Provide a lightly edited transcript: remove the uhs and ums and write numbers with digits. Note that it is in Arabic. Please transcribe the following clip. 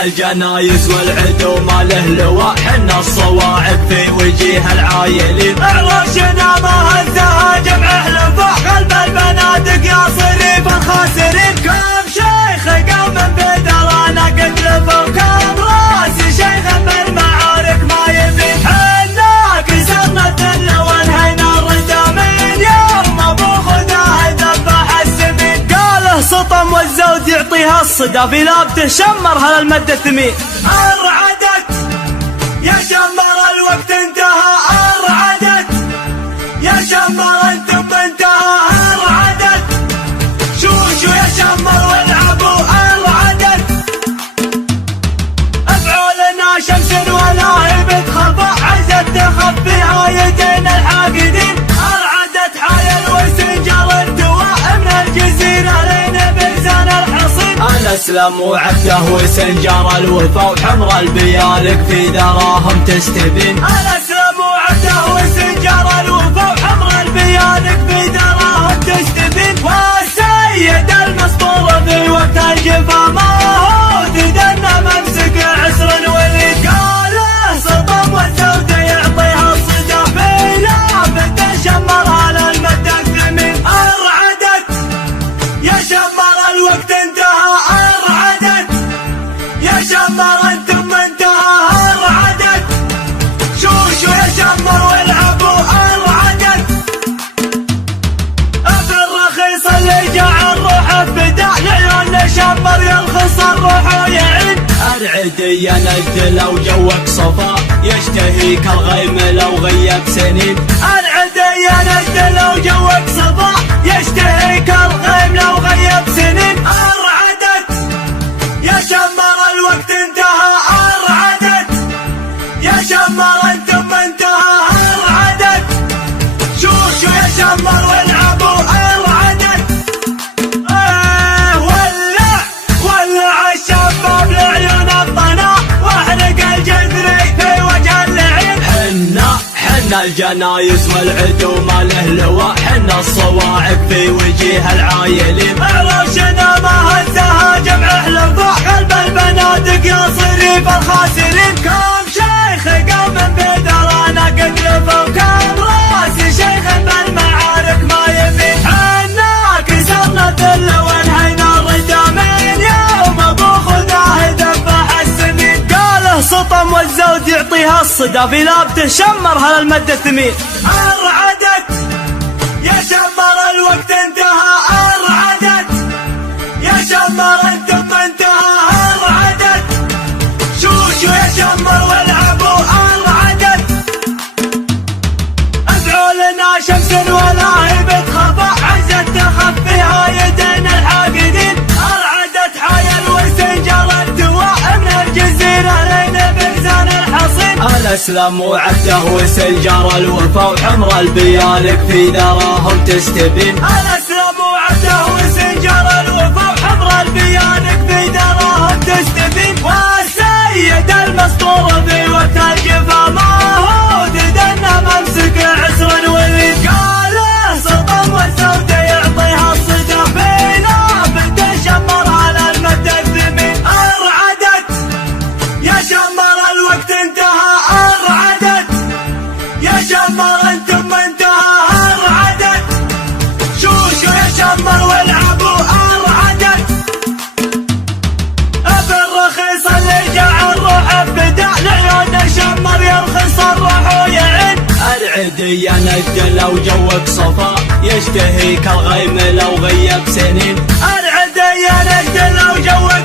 حنا الجنايز والعدو ما له لواء، حنا الصواعق في وجيه العايلين. عروشنا ما هزها جمع حلفاء، قلب البنادق يا صريف الخاسرين. كم شيخ قوم بدرانا قد لفوا، كم راس شيخ بالمعارك ما يبين. حنا كسرنا الذل وانهينا الردى من يوم ابو خداه ذبح السمين. قاله سطم والزود يعطيها الصدى، في لابته شمرها للمد الثمين. ارعدت يا شمر الوقت انتهى، ارعدت يا شمر انتم انتهى. ارعدت شوشو يا شمر والعبوا، ارعدت افعولنا شمس ولاهب تخفى، عزت تخفيها يدين الحاقدين. ارعدت حايل وسنجر التواء من الجزيرة لين بلسان الحصين. الاسلم وعبده وسنجر الوفا، وحمر البيالق في دراهم تستبين. الاسلم وعبده وسنجر الوفا، وحمر البيالق في دراهم تستبين. والسيد المسطور في وقت الجفا ما هو تدنى ممسك عسر وليد. قاله سطم والزود يعطيها الصدى، في لافته شمرها للمد الثمين. ارعدت يا شمر الوقت انتهى، ارعدت يا شمر انتم انتهى. ارعدت شوشو يا شمر والعبوا، ارعدت ابن الرخيص اللي جعل روحه فداء، لعيون شمر يرخص الروح ويعين. ارعدي يا نجد لو جوك صفا، يشتهيك الغيم لو غيب سنين. ارعدي يا نجد لو جوك صفا، يشتهيك الغيم لو غيب سنين. ارعدت يا شمر الوقت انتهى، ارعدت يا شمر انتم انتهى. ارعدت شوشو يا شمر والعبوا، ارعدت ولع الشباب لعيون الطنا، واحرق الجذري في وجه اللعين. حنا الجنايز والعدو ما له لواء، حنا الصواعق في وجيه العايلين. عروشنا ما هزها جمع حلفاء، قلب البنادق يا صريف الخاسرين. كم شيخ قوم بدرانا قد لفوا، كم راس شيخ بالمعارك ما يبين. حنا كسرنا الذل وانهينا الردى من يوم ابو خداه ذبح السمين. قاله سطم والزود يعطيها الصدى، في لابته شمرها للمد الثمين. ارعدت يا شمر الوقت انتهى، ارعدت يا شمر انتم انتهى. ارعدت شوشو يا شمر والعبوا، ارعدت افعولنا شمس ولاهب تخفى، عزت تخفيها يدين الحاقدين. ارعدت حايل وسنجر التواء من الجزيرة لين بلسان الحصين. الاسلم وعبده وسنجر الوفا، وحمر البيالق في دراهم تستبين. الاسلم وعبده وسنجر الوفا، وحمر البيالق في دراهم تستبين. والسيد المسطور في وقت الجفا ما هو تدنى ممسك عسر وليد. قاله سطم والزود يعطيها الصدى، في لافته شمرها للمد الثمين. ارعدت يا شمر الوقت انتهى، ارعدت يا شمر انتم انتهى. ارعدت شوشو يا شمر والعبوا، ارعدت ابن الرخيص اللي جعل روحه فداء، لعيون شمر يرخص الروح ويعين. ارعدي يا نجد لو جوك صفا، يشتهيك الغيم لو غيب سنين. ارعدي يا نجد لو جوك